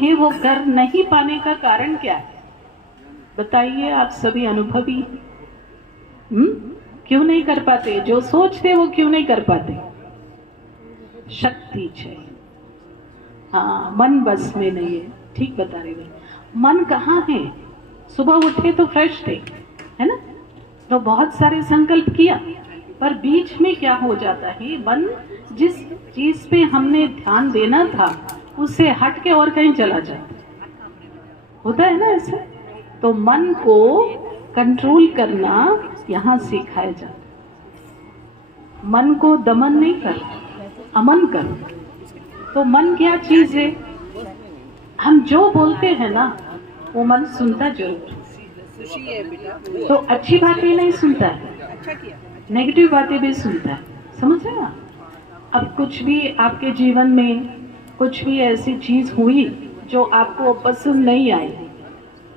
हैं वो कर नहीं पाने का कारण क्या है? बताइए, आप सभी अनुभवी। क्यों नहीं कर पाते? जो सोचते वो क्यों नहीं कर पाते? शक्ति चाहिए। हाँ, मन बस में नहीं है। ठीक बता रही भाई। मन कहाँ है? सुबह उठे तो फ्रेश थे, है ना, तो बहुत सारे संकल्प किया, पर बीच में क्या हो जाता है, मन जिस चीज पे हमने ध्यान देना था उससे हट के और कहीं चला जाता होता है ना ऐसा। तो मन को कंट्रोल करना यहाँ सिखाया जाता है। मन को दमन नहीं कर, अमन करो। तो मन क्या चीज है? हम जो बोलते हैं ना वो मन सुनता जरूर, तो अच्छी बातें नहीं सुनता है, नेगेटिव बातें भी सुनता है। समझ रहे ना? अब कुछ भी आपके जीवन में कुछ भी ऐसी चीज हुई जो आपको पसंद नहीं आई,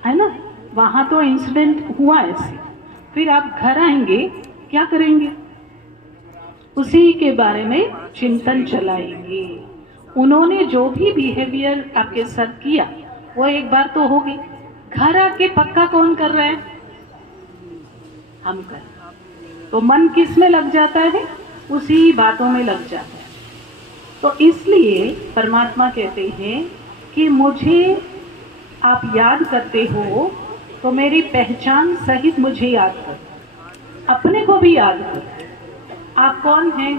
है ना, वहां तो इंसिडेंट हुआ ऐसे, फिर आप घर आएंगे, क्या करेंगे? उसी के बारे में चिंतन चलाएंगे। उन्होंने जो भी बिहेवियर आपके साथ किया वो एक बार तो होगी, घर आके पक्का कौन कर रहा है? हम कर। तो मन किस में लग जाता है? उसी बातों में लग जाता है। तो इसलिए परमात्मा कहते हैं कि मुझे आप याद करते हो तो मेरी पहचान सहित मुझे याद करो, अपने को भी याद करो। आप कौन हैं?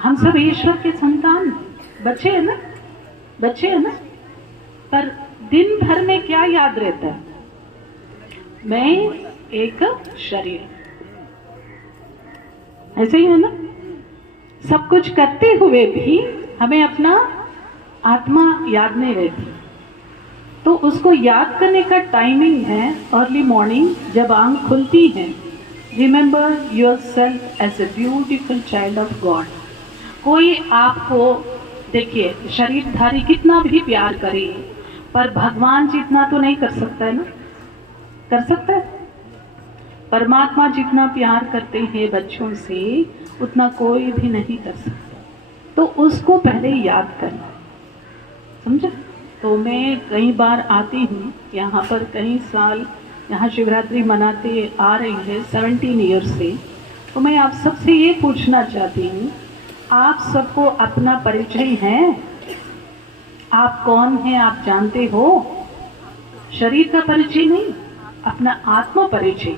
हम सब ईश्वर के संतान, बच्चे हैं ना, बच्चे हैं ना। पर दिन भर में क्या याद रहता है? मैं एक शरीर, ऐसे ही है ना। सब कुछ करते हुए भी हमें अपना आत्मा याद नहीं रहती। तो उसको याद करने का टाइमिंग है अर्ली मॉर्निंग, जब आंख खुलती है। Remember yourself as a beautiful child of God. कोई आपको, देखिए, शरीरधारी कितना भी प्यार करे, पर भगवान जितना तो नहीं कर सकता है ना। कर सकता है? परमात्मा जितना प्यार करते हैं बच्चों से उतना कोई भी नहीं कर सकता। तो उसको पहले याद करना, समझा? तो मैं कई बार आती हूँ यहाँ पर, कई साल यहाँ शिवरात्रि मनाते आ रही है 17 ईयर से। तो मैं आप सबसे ये पूछना चाहती हूँ, आप सबको अपना परिचय है? आप कौन हैं आप जानते हो? शरीर का परिचय नहीं, अपना आत्मा परिचय।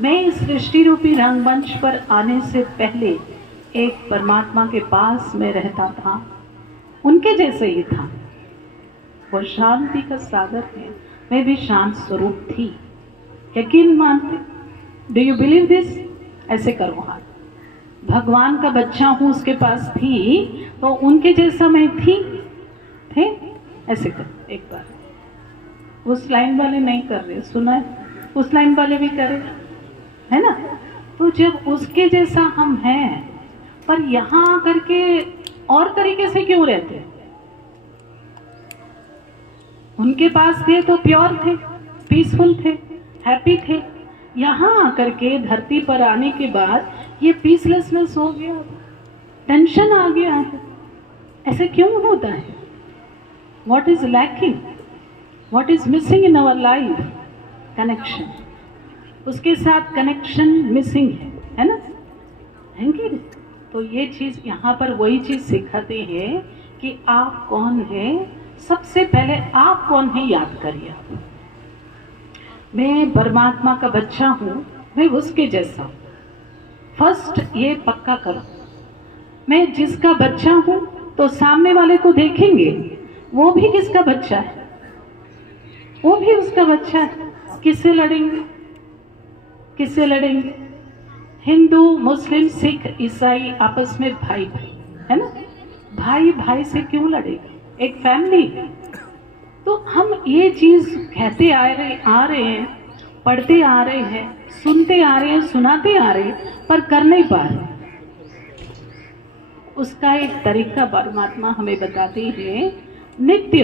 मैं इस सृष्टि रूपी रंगमंच पर आने से पहले एक परमात्मा के पास में रहता था, उनके जैसे ही था। वो शांति का सागर है, मैं भी शांत स्वरूप थी। यकीन मानते? Do you believe this? ऐसे करो हाथ। भगवान का बच्चा हूँ, उसके पास थी, तो उनके जैसा मैं थी, थे? ऐसे करो एक बार। उस लाइन वाले नहीं कर रहे, सुना है? उस लाइन वाले भी करे, है ना? तो जब उसके जैसा हम हैं, पर यहाँ आकर के और तरीके से क्यों रहते? उनके पास थे तो प्योर थे, पीसफुल थे, हैप्पी थे। यहाँ आकर के धरती पर आने के बाद ये पीसलेसनेस हो गया, टेंशन आ गया है। ऐसे क्यों होता है? What is lacking? What is missing in our life? Connection. उसके साथ कनेक्शन मिसिंग है ना? है कि? तो ये चीज यहाँ पर वही चीज सिखाते हैं कि आप कौन है। सबसे पहले आप कौन है याद करिए। मैं परमात्मा का बच्चा हूँ, मैं उसके जैसा। फर्स्ट ये पक्का करो, मैं जिसका बच्चा हूँ तो सामने वाले को देखेंगे वो भी किसका बच्चा है, वो भी उसका बच्चा है। किससे लड़ेंगे? किससे लड़ेंगे? हिंदू, मुस्लिम, सिख, ईसाई आपस में भाई भाई है ना। भाई भाई से क्यों लड़ेगा? एक फैमिली है। तो हम ये चीज कहते आ रहे हैं, पढ़ते आ रहे हैं, सुनते आ रहे हैं, सुनाते आ रहे हैं, पर कर नहीं पा रहे। उसका एक तरीका परमात्मा हमें बताते हैं। नित्य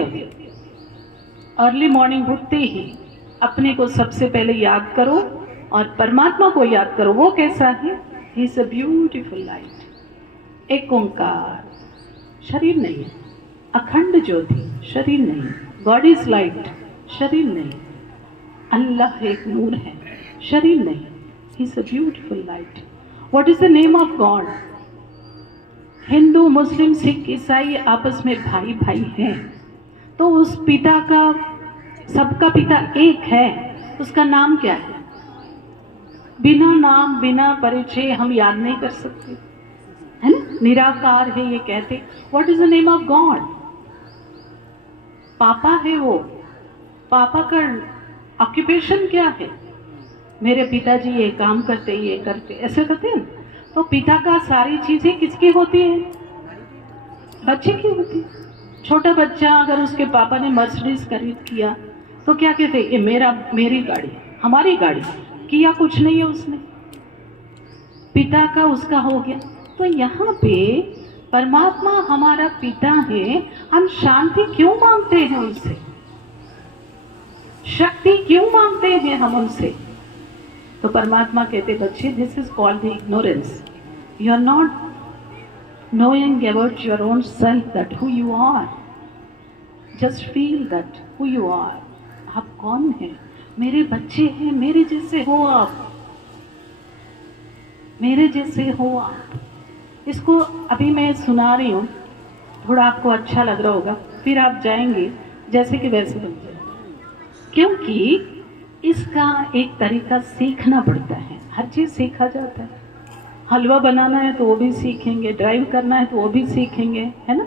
अर्ली मॉर्निंग उठते ही अपने को सबसे पहले याद करो और परमात्मा को याद करो। वो कैसा है? ही इज अ ब्यूटीफुल लाइट। एक ओंकार, शरीर नहीं है, अखंड ज्योति, शरीर नहीं। गॉड इज लाइट, शरीर नहीं। अल्लाह एक नूर है, शरीर नहीं। He is a beautiful light. What is the name of God? Hindu, मुस्लिम, सिख, ईसाई आपस में भाई भाई हैं, तो उस पिता का, सबका पिता एक है, उसका नाम क्या है? बिना नाम, बिना परिचय हम याद नहीं कर सकते, है ना? निराकार है ये कहते। What is the name of God? पापा है वो। पापा का ऑक्यूपेशन क्या है? मेरे पिताजी ये काम करते, ये करते, ऐसे करते हैं। तो पिता का सारी चीजें किसकी होती है? बच्चे की होती है। छोटा बच्चा अगर उसके पापा ने मर्सिडीज खरीद किया तो क्या कहते? ये मेरी गाड़ी, हमारी गाड़ी। किया कुछ नहीं है उसने, पिता का उसका हो गया। तो यहाँ पे परमात्मा हमारा पिता है, हम शांति क्यों मांगते हैं उनसे? शक्ति क्यों मांगते हैं हम उनसे? तो परमात्मा कहते, बच्चे, this is called the ignorance. You are not knowing about your own self, that who you are. Just feel that who you are. आप कौन हैं? मेरे बच्चे हैं, मेरे जैसे हो आप, मेरे जैसे हो आप। इसको अभी मैं सुना रही हूँ, थोड़ा आपको अच्छा लग रहा होगा, फिर आप जाएंगे जैसे कि वैसे बन जाए, क्योंकि इसका एक तरीका सीखना पड़ता है। हर चीज़ सीखा जाता है। हलवा बनाना है तो वो भी सीखेंगे, ड्राइव करना है तो वो भी सीखेंगे, है ना?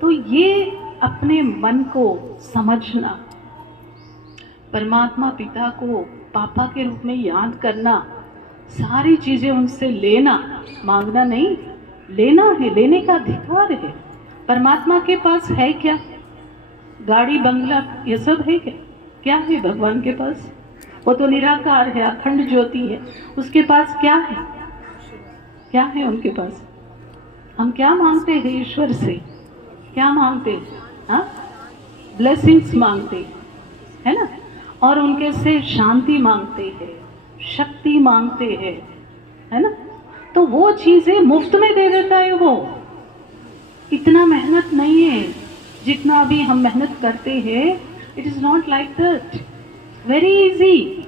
तो ये अपने मन को समझना, परमात्मा पिता को पापा के रूप में याद करना, सारी चीज़ें उनसे लेना, मांगना नहीं, लेना है, लेने का अधिकार है। परमात्मा के पास है क्या? गाड़ी, बंगला, ये सब है क्या? क्या है भगवान के पास? वो तो निराकार है, अखंड ज्योति है। उसके पास क्या है? क्या है उनके पास? हम क्या मांगते हैं ईश्वर से? क्या मांगते हैं? हाँ, ब्लेसिंग्स मांगते हैं, है ना? और उनके से शांति मांगते हैं, शक्ति मांगते हैं, है ना? तो वो चीजें मुफ्त में दे देता है वो। इतना मेहनत नहीं है जितना अभी हम मेहनत करते हैं। It is not like that, very easy.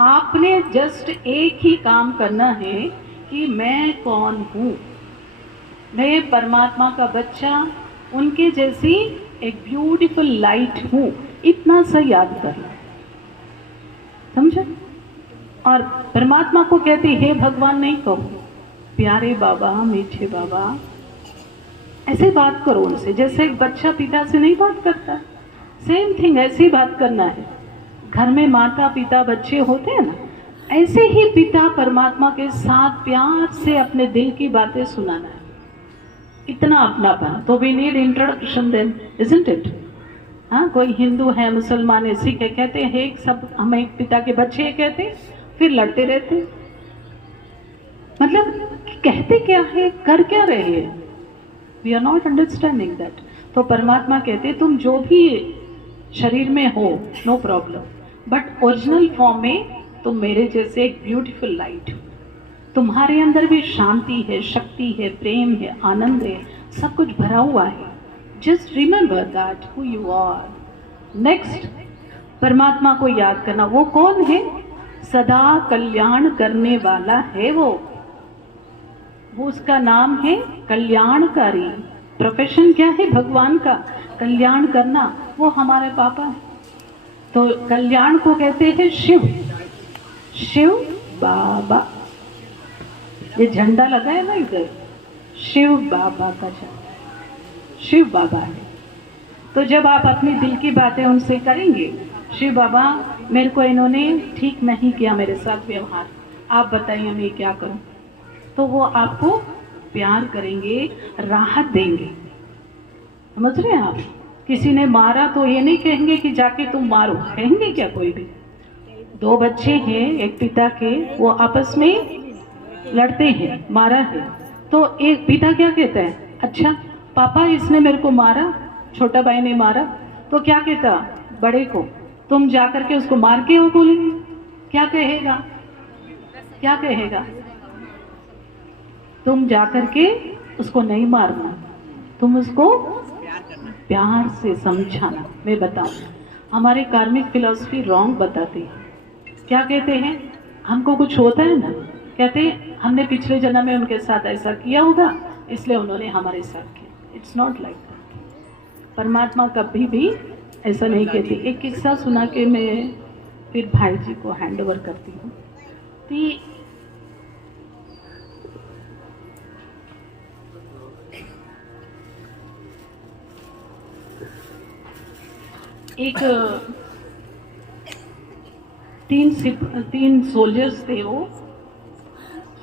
आपने जस्ट एक ही काम करना है कि मैं कौन हूं। मैं परमात्मा का बच्चा, उनके जैसी एक ब्यूटीफुल लाइट हूं, इतना सा याद करना, समझे? और परमात्मा को कहते हे भगवान नहीं कहो, प्यारे बाबा, मीठे बाबा, ऐसे बात करो उनसे जैसे एक बच्चा पिता से नहीं बात करता। सेम थिंग, ऐसी बात करना है। घर में माता पिता बच्चे होते हैं ना, ऐसे ही पिता परमात्मा के साथ प्यार से अपने दिल की बातें सुनाना है। इतना अपनापन। तो we need introduction then, isn't it? हाँ, कोई हिंदू है, मुसलमान है, सिख है, कहते हैं एक सब हम एक पिता के बच्चे कहते, फिर लड़ते रहते। मतलब कहते क्या है, कर क्या रहे हैं? We are not understanding that. तो परमात्मा कहते तुम जो भी शरीर में हो, no problem, but original form में तुम मेरे जैसे एक ब्यूटीफुल लाइट हो। तुम्हारे अंदर भी शांति है, शक्ति है, प्रेम है, आनंद है, सब कुछ भरा हुआ है। Just remember that who you are. Next, परमात्मा को याद करना। वो कौन है? सदा कल्याण करने वाला है वो। उसका नाम है कल्याणकारी। प्रोफेशन क्या है भगवान का? कल्याण करना। वो हमारे पापा है। तो कल्याण को कहते हैं शिव। शिव बाबा, ये झंडा लगा है ना इधर, शिव बाबा का झंडा, शिव बाबा है। तो जब आप अपनी दिल की बातें उनसे करेंगे, शिव बाबा मेरे को इन्होंने ठीक नहीं किया, मेरे साथ व्यवहार, आप बताइए मैं क्या करूं? तो वो आपको प्यार करेंगे, राहत देंगे। समझ रहे हैं आप? किसी ने मारा तो ये नहीं कहेंगे कि जाके तुम मारो, कहेंगे क्या कोई भी? दो बच्चे हैं एक पिता के, वो आपस में लड़ते हैं, मारा है, तो एक पिता क्या कहता है, अच्छा पापा इसने मेरे को मारा, छोटा भाई ने मारा, तो क्या कहता बड़े को, तुम जाकर के उसको मार के हो बोलेंगे? क्या कहेगा? क्या कहेगा? तुम जाकर के उसको नहीं मारना, तुम उसको प्यार से समझाना। मैं बताऊं, हमारे कार्मिक फिलॉसफी रॉन्ग बताती है। क्या कहते हैं, हमको कुछ होता है ना, कहते हैं हमने पिछले जन्म में उनके साथ ऐसा किया होगा इसलिए उन्होंने हमारे साथ किया। It's not like that. परमात्मा कभी भी ऐसा नहीं कहती। एक किस्सा सुना के मैं फिर भाई जी को हैंड ओवर करती हूँ। एक तीन सोल्जर्स थे वो,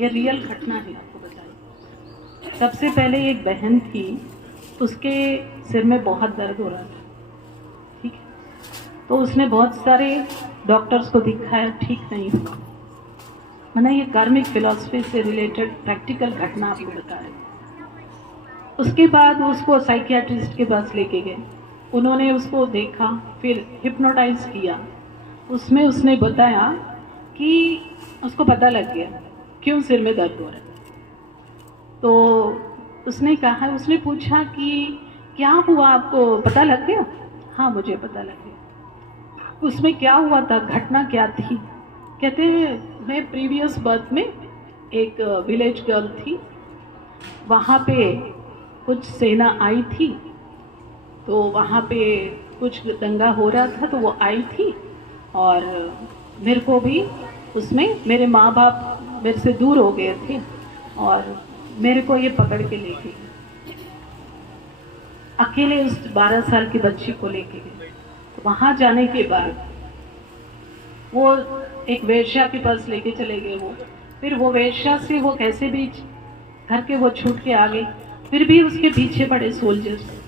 ये रियल घटना है आपको बताइए। सबसे पहले एक बहन थी, उसके सिर में बहुत दर्द हो रहा था, ठीक है। तो उसने बहुत सारे डॉक्टर्स को दिखाया, ठीक नहीं हुआ। मैंने ये कार्मिक फिलॉसफी से रिलेटेड प्रैक्टिकल घटना आपको बता रही। उसके बाद उसको साइकियाट्रिस्ट के पास लेके गए, उन्होंने उसको देखा, फिर हिप्नोटाइज किया। उसमें उसने बताया कि उसको पता लग गया क्यों सिर में दर्द हो रहा है। तो उसने कहा, उसने पूछा कि क्या हुआ, आपको पता लग गया? हाँ मुझे पता लग गया। उसमें क्या हुआ था, घटना क्या थी? कहते हैं मैं प्रीवियस बर्थ में एक विलेज गर्ल थी, वहाँ पे कुछ सेना आई थी, तो वहाँ पे कुछ दंगा हो रहा था, तो वो आई थी और मेरे को भी उसमें, मेरे माँ बाप मेरे से दूर हो गए थे और मेरे को ये पकड़ के लेके गए, अकेले उस 12 साल की बच्ची को लेके गए। तो वहाँ जाने के बाद वो एक वेश्या के पास लेके चले गए वो। फिर वो वेश्या से वो कैसे भी घर के वो छूट के आ गई। फिर भी उसके पीछे पड़े सोल्जर्स।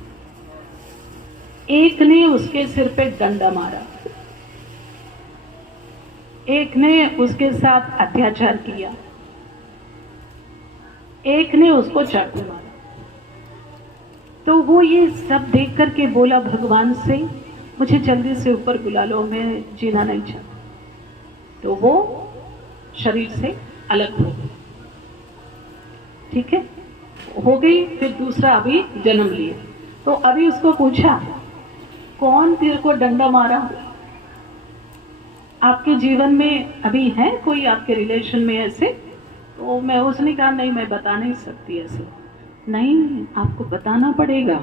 एक ने उसके सिर पे डंडा मारा, एक ने उसके साथ अत्याचार किया, एक ने उसको चाकू मारा। तो वो ये सब देख करके बोला भगवान से, मुझे जल्दी से ऊपर बुला लो, मैं जीना नहीं चाहता। तो वो शरीर से अलग हो गई, ठीक है, हो गई। फिर दूसरा अभी जन्म लिया। तो अभी उसको पूछा, कौन तेरे को डंडा मारा? आपके जीवन में अभी है कोई आपके रिलेशन में ऐसे? तो मैं, उसने कहा नहीं मैं बता नहीं सकती ऐसे। नहीं, आपको बताना पड़ेगा,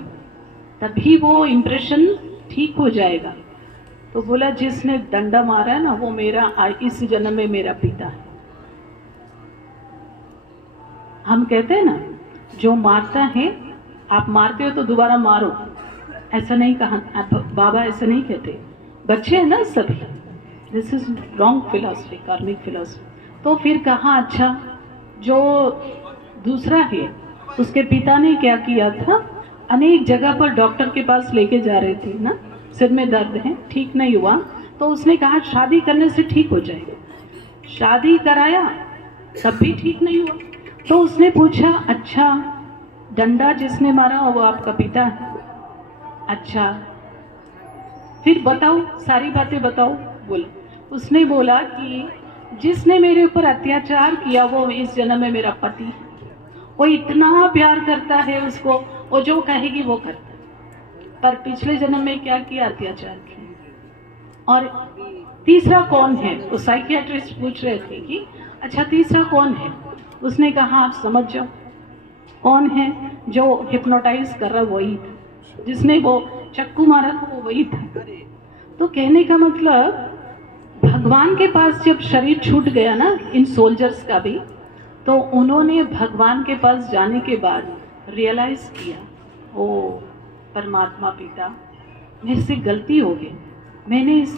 तभी वो इम्प्रेशन ठीक हो जाएगा। तो बोला जिसने डंडा मारा है ना, वो मेरा इस जन्म में मेरा पिता है। हम कहते हैं ना, जो मारता है, आप मारते हो तो दोबारा मारो, ऐसा नहीं कहा बाबा, ऐसा नहीं कहते। बच्चे हैं ना सभी, दिस इज रॉन्ग फिलॉसफी, कार्मिक फिलॉसफी। तो फिर कहा अच्छा, जो दूसरा है उसके पिता ने क्या किया था, अनेक जगह पर डॉक्टर के पास लेके जा रहे थे ना, सिर में दर्द है, ठीक नहीं हुआ। तो उसने कहा शादी करने से ठीक हो जाएगा। शादी कराया तब भी ठीक नहीं हुआ। तो उसने पूछा अच्छा, डंडा जिसने मारा वो आपका पिता है? अच्छा फिर बताओ, सारी बातें बताओ। बोला, उसने बोला कि जिसने मेरे ऊपर अत्याचार किया वो इस जन्म में मेरा पति है। वो इतना प्यार करता है उसको, वो जो कहेगी वो करता है, पर पिछले जन्म में क्या किया, अत्याचार किया। और तीसरा कौन है? वो साइकियाट्रिस्ट पूछ रहे थे कि अच्छा तीसरा कौन है? उसने कहा आप समझ जाओ कौन है, जो हिप्नोटाइज कर रहा वही था, जिसने वो चक्कू मारा था वो वही था। तो कहने का मतलब, भगवान के पास जब शरीर छूट गया ना इन सोल्जर्स का भी, तो उन्होंने भगवान के पास जाने के बाद रियलाइज किया, ओ परमात्मा पिता, मेरे से गलती हो गई, मैंने इस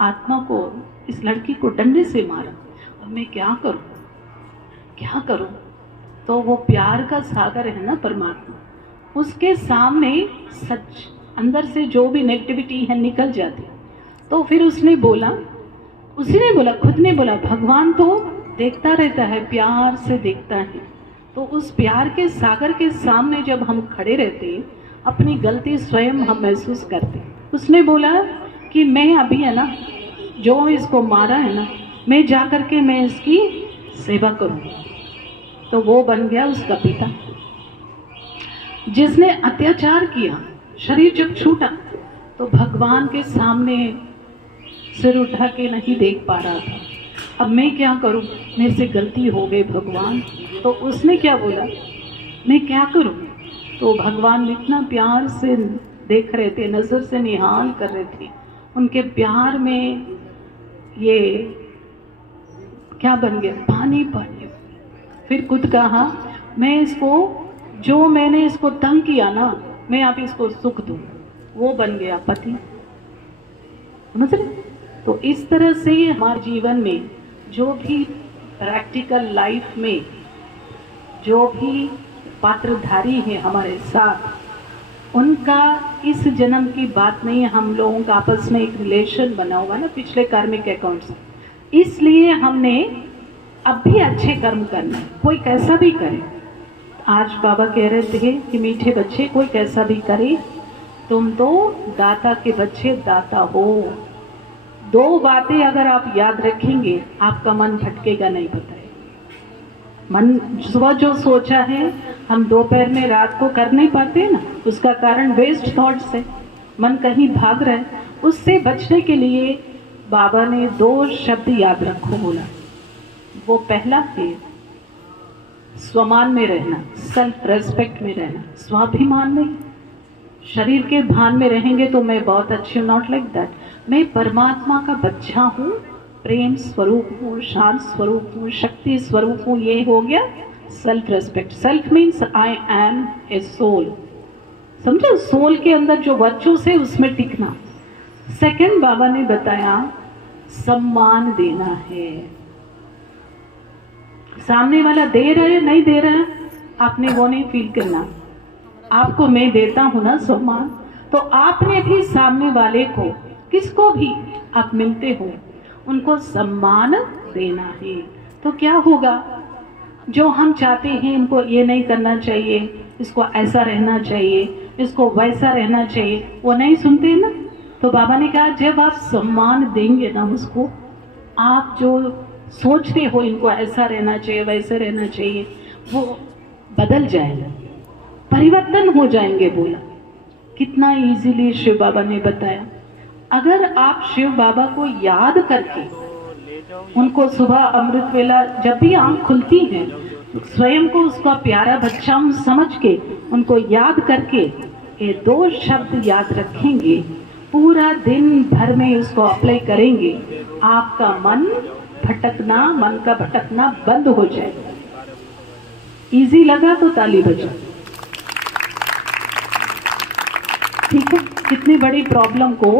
आत्मा को, इस लड़की को डंडे से मारा, अब मैं क्या करूं, क्या करूं? तो वो प्यार का सागर है ना परमात्मा, उसके सामने सच अंदर से जो भी नेगेटिविटी है निकल जाती। तो फिर उसने बोला, उसी ने बोला, खुद ने बोला, भगवान तो देखता रहता है, प्यार से देखता है। तो उस प्यार के सागर के सामने जब हम खड़े रहते, अपनी गलती स्वयं हम महसूस करते। उसने बोला कि मैं अभी है ना, जो इसको मारा है ना, मैं जा करके मैं इसकी सेवा करूँगी। तो वो बन गया उसका पिता। जिसने अत्याचार किया, शरीर जब छूटा तो भगवान के सामने सिर उठा के नहीं देख पा रहा था। अब मैं क्या करूं, मेरे से गलती हो गई भगवान। तो उसने क्या बोला, मैं क्या करूं? तो भगवान इतना प्यार से देख रहे थे, नजर से निहाल कर रहे थे। उनके प्यार में ये क्या बन गया, पानी पानी। फिर खुद कहा, मैं इसको, जो मैंने इसको तंग किया ना, मैं अब इसको सुख दूं। वो बन गया पति। समझ रहे? तो इस तरह से हमारे जीवन में जो भी प्रैक्टिकल लाइफ में जो भी पात्रधारी है हमारे साथ, उनका इस जन्म की बात नहीं है, हम लोगों का आपस में एक रिलेशन बना हुआ ना पिछले कार्मिक अकाउंट से। इसलिए हमने अब भी अच्छे कर्म करना है, कोई कैसा भी करे। आज बाबा कह रहे थे कि मीठे बच्चे, कोई कैसा भी करे, तुम तो दाता के बच्चे दाता हो। दो बातें अगर आप याद रखेंगे, आपका मन भटकेगा नहीं। पता है, मन सुबह जो सोचा है हम दोपहर में रात को कर नहीं पाते ना, उसका कारण वेस्ट थॉट्स है, मन कहीं भाग रहा है। उससे बचने के लिए बाबा ने 2 शब्द याद रखो बोला। वो पहला है स्वमान में रहना, सेल्फ रेस्पेक्ट में रहना, स्वाभिमान में। शरीर के भान में रहेंगे तो मैं बहुत अच्छी हूँ, नॉट लाइक दैट। मैं परमात्मा का बच्चा हूँ, प्रेम स्वरूप हूँ, शांत स्वरूप हूँ, शक्ति स्वरूप हूँ। ये हो गया self respect. Self means I am a soul. समझो, सोल के अंदर जो वर्चुस है उसमें टिकना। सेकंड बाबा ने बताया सम्मान देना है। सामने वाला दे रहा है नहीं दे रहा है, आपने वो नहीं फील करना। आपको मैं देता हूं ना सम्मान, तो आपने भी सामने वाले को, किसको भी आप मिलते हो, उनको सम्मान देना है। तो क्या होगा, जो हम चाहते हैं इनको ये नहीं करना चाहिए, इसको ऐसा रहना चाहिए, इसको वैसा रहना चाहिए, वो नहीं सुनते ना। तो बाबा ने कहा जब आप सम्मान देंगे ना उसको, आप जो सोचते हो इनको ऐसा रहना चाहिए वैसे रहना चाहिए, वो बदल जाएगा, परिवर्तन हो जाएंगे। बोला कितना इजीली शिव बाबा ने बताया। अगर आप शिव बाबा को याद करके उनको सुबह अमृत वेला जब भी आंख खुलती है, स्वयं को उसका प्यारा बच्चा समझ के उनको याद करके ये 2 शब्द याद रखेंगे, पूरा दिन भर में उसको अप्लाई करेंगे, आपका मन का भटकना बंद हो जाएगा। इजी लगा तो ताली बजाओ। ठीक है, कितनी बड़ी प्रॉब्लम को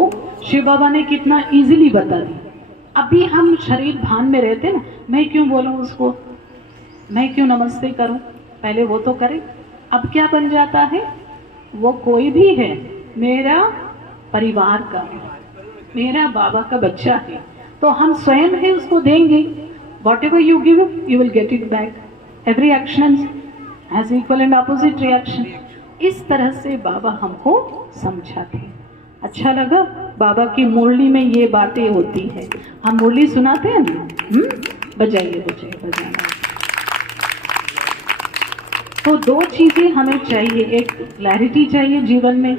शिव बाबा ने कितना इजीली बता दी। अभी हम शरीर भान में रहते ना, मैं क्यों बोलूं उसको, मैं क्यों नमस्ते करूं, पहले वो तो करे। अब क्या बन जाता है, वो कोई भी है, मेरा परिवार का है, मेरा बाबा का बच्चा है, तो हम स्वयं है उसको देंगे। What ever you give you will get it back. Every action has equal and opposite reaction. इस तरह से बाबा हमको समझाते हैं। अच्छा लगा, बाबा की मुरली में ये बातें होती है। हम मुरली सुनाते हैं ना, बजाइए बजाइए बजाना। तो 2 चीजें हमें चाहिए, एक क्लैरिटी चाहिए जीवन में,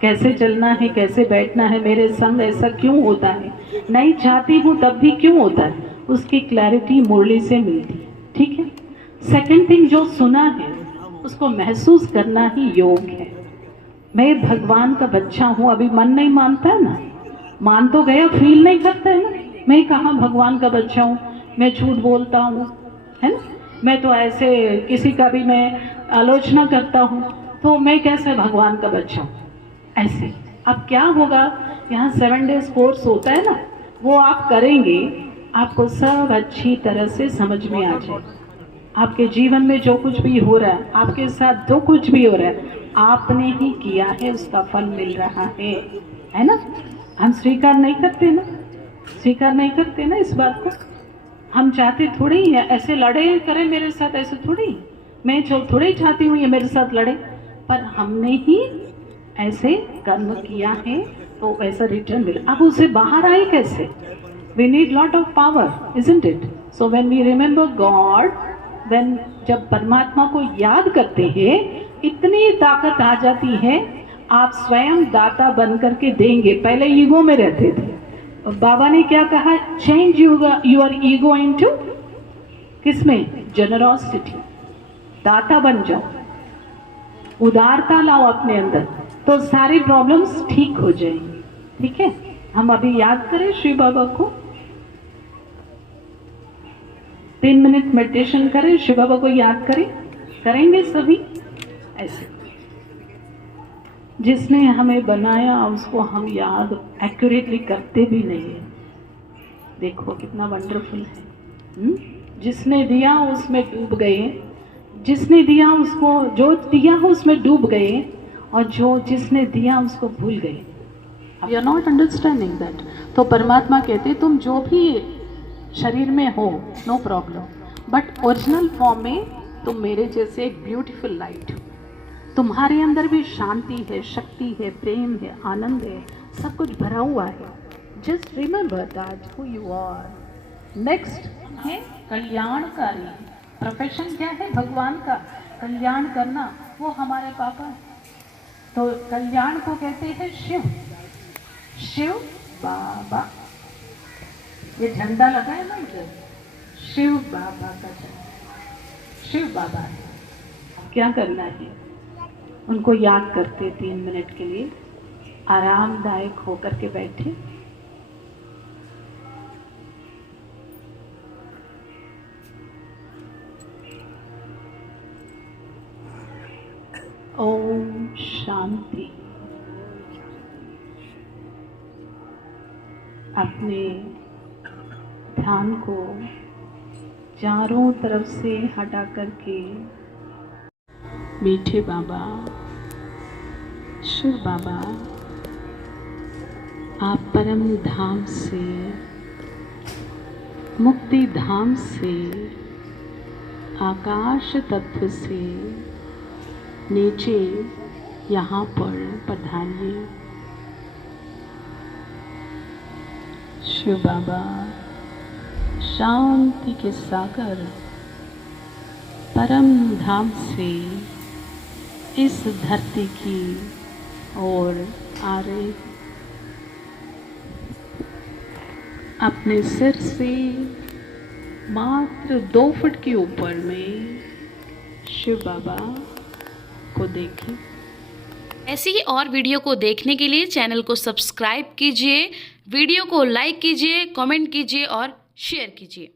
कैसे चलना है, कैसे बैठना है, मेरे संग ऐसा क्यों होता है, नहीं चाहती हूँ तब भी क्यों होता है, उसकी क्लैरिटी मुरली से मिलती है। ठीक है। सेकंड थिंग, जो सुना है उसको महसूस करना ही योग है। मैं भगवान का बच्चा हूँ, अभी मन नहीं मानता है ना, मान तो गया, फील नहीं करता है ना, मैं कहाँ भगवान का बच्चा हूँ, मैं झूठ बोलता हूँ, है ना, मैं तो ऐसे किसी का भी मैं आलोचना करता हूँ, तो मैं कैसे भगवान का बच्चा हूँ ऐसे। अब क्या होगा, यहाँ 7 डेज कोर्स होता है ना, वो आप करेंगे, आपको सब अच्छी तरह से समझ में आ जाएगा। आपके जीवन में जो कुछ भी हो रहा है, आपके साथ जो कुछ भी हो रहा है, आपने ही किया है, उसका फल मिल रहा है ना। हम स्वीकार नहीं करते ना, स्वीकार नहीं करते ना इस बात को। हम चाहते थोड़ी ही है ऐसे लड़े करे मेरे साथ, ऐसे थोड़ी, मैं जो थोड़ी चाहती हूँ ये मेरे साथ लड़े, पर हमने ही ऐसे कर्म किया है तो ऐसा रिटर्न मिला। अब उसे बाहर आए कैसे? We need lot of power, isn't it? So when we remember God, जब परमात्मा को याद करते हैं, इतनी ताकत आ जाती है, आप स्वयं दाता बन करके देंगे। पहले ईगो में रहते थे। बाबा ने क्या कहा, चेंज योर ईगो इनटू किसमें, जेनरोसिटी। दाता बन जाओ, उदारता लाओ अपने अंदर, तो सारी प्रॉब्लम्स ठीक हो जाएंगी। ठीक है, हम अभी याद करें शिव बाबा को, 3 मिनट मेडिटेशन करें, शिव बाबा को याद करें। करेंगे सभी ऐसे। जिसने हमें बनाया उसको हम याद एक्यूरेटली करते भी नहीं है। देखो कितना वंडरफुल है। जिसने दिया उसमें डूब गए, जिसने दिया उसको, जो दिया उसमें डूब गए, और जो जिसने दिया उसको भूल गए। We are not understanding that. तो परमात्मा कहते तुम जो भी शरीर में हो, no problem, but original form में तुम मेरे जैसे एक ब्यूटीफुल लाइट हो। तुम्हारे अंदर भी शांति है, शक्ति है, प्रेम है, आनंद है, सब कुछ भरा हुआ है। Just remember that who you are. Next है कल्याणकारी। प्रोफेशन क्या है भगवान का, कल्याण करना, वो हमारे पापा। तो कल्याण को कहते हैं शिव, शिव बाबा। ये झंडा लगा है ना इधर, शिव बाबा का झंडा, शिव बाबा है। क्या करना है, उनको याद करते 3 मिनट के लिए, आरामदायक होकर के बैठे। ओम शांति। अपने ध्यान को चारों तरफ से हटा करके मीठे बाबा, शिव बाबा, आप परम धाम से, मुक्ति धाम से, आकाश तत्व से नीचे यहाँ पर पधारिए। शिव बाबा शांति के सागर परम धाम से इस धरती की ओर आ रहे। अपने सिर से मात्र 2 फुट के ऊपर में शिव बाबा को देखें। ऐसी ही और वीडियो को देखने के लिए चैनल को सब्सक्राइब कीजिए, वीडियो को लाइक कीजिए, कमेंट कीजिए और शेयर कीजिए।